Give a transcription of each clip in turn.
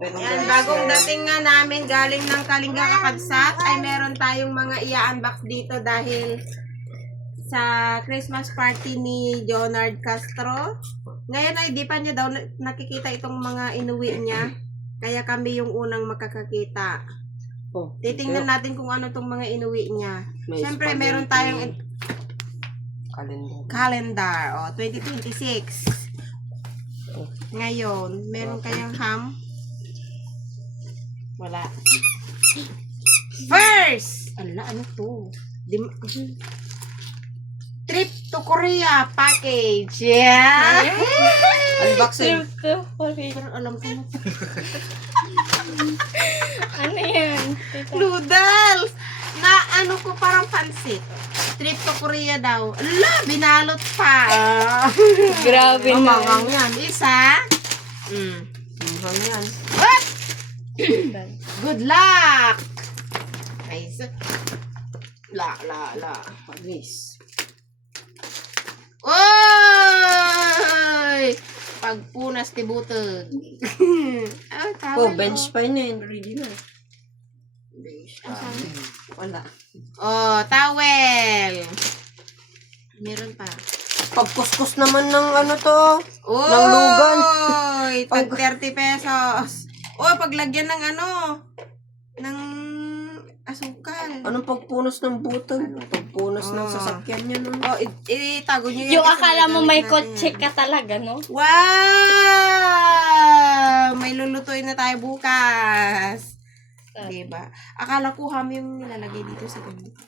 Yan, bagong dating nga namin galing ng Kalinga Kakabsat ay meron tayong mga i-unbox dito dahil sa Christmas party ni Jonard Castro. Ngayon ay di pa niya daw nakikita itong mga inuwi niya. Kaya kami yung unang makakakita. Titingnan natin kung ano itong mga inuwi niya. Siyempre, meron tayong calendar. 2026. Ngayon, meron kayang ham? Wala. First! Ano to? Trip to Korea package. Yeah! Unboxing. Pero alam ko na. Ano yan? Noodles! Na ano ko parang pansit. Trip to Korea daw. Ala, binalot pa. Grabe na. Mamangang yan. Isa. Mamangang yan. What? Good luck! Ay, isa. La. Pagis. Oy! Pagpunas tibutog. Bench pa yun. Ready na. Wala. Towel. Meron pa. Pagkuskus naman ng ano to. Oy! Ng lugan. Tag 30 pesos. Paglagyan ng ng asukal. Anong pagpunos ng butog? Pagpunos ng sasakyan niya. No? Itago nyo yan. Yung kasi akala mo may magagamit kotse natin ka talaga, no? Wow! May lulutuin na tayo bukas. Diba? Akala ko ham yung nilalagay dito sa ganito.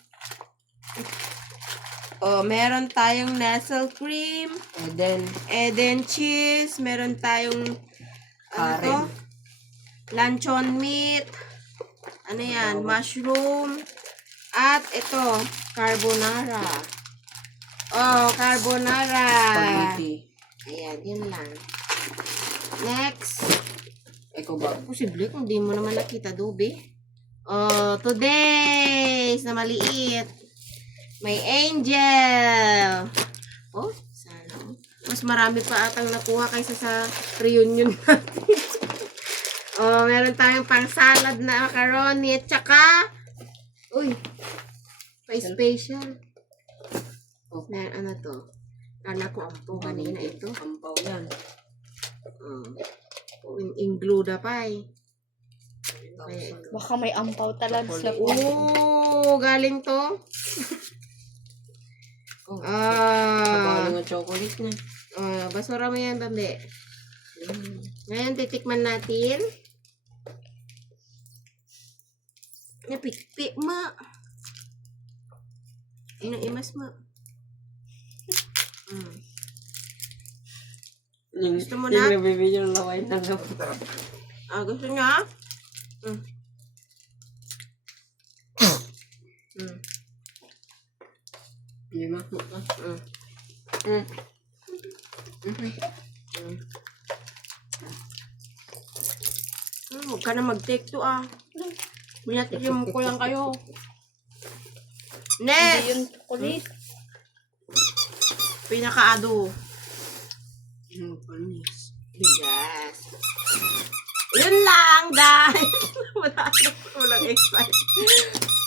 Meron tayong Nestle cream. Eden cheese. Meron tayong luncheon meat. Ano yan? Mushroom. At ito, carbonara. Carbonara. Spaghetti. Ayan, yun lang. Next. Eko ba? Posible kung di mo naman nakita, Dobe. Today's na maliit. May angel. Sana. Mas marami pa atang nakuha kaysa sa reunion natin. Meron tayong pang salad na macaroni at saka pa-special. Ano to? Kala ko ampaw kanina ito. Ampaw yan. Ingluda pa eh. Baka may ampaw talaga sa Galing to. Nabalo ng chocolate na. Basura mo yan, Bambi. Ngayon, titikman natin. Napikpik, ma. Imas, ma. Gusto mo na? Yung nabibigyan ng laway na lang. Gusto niya? Lima. Huwag ka na mag-take to Binatikim ko lang kayo. Hindi Next! yun chocolate. Pinakaado. Panis. Yes. Yun lang, guys. Walang excitement.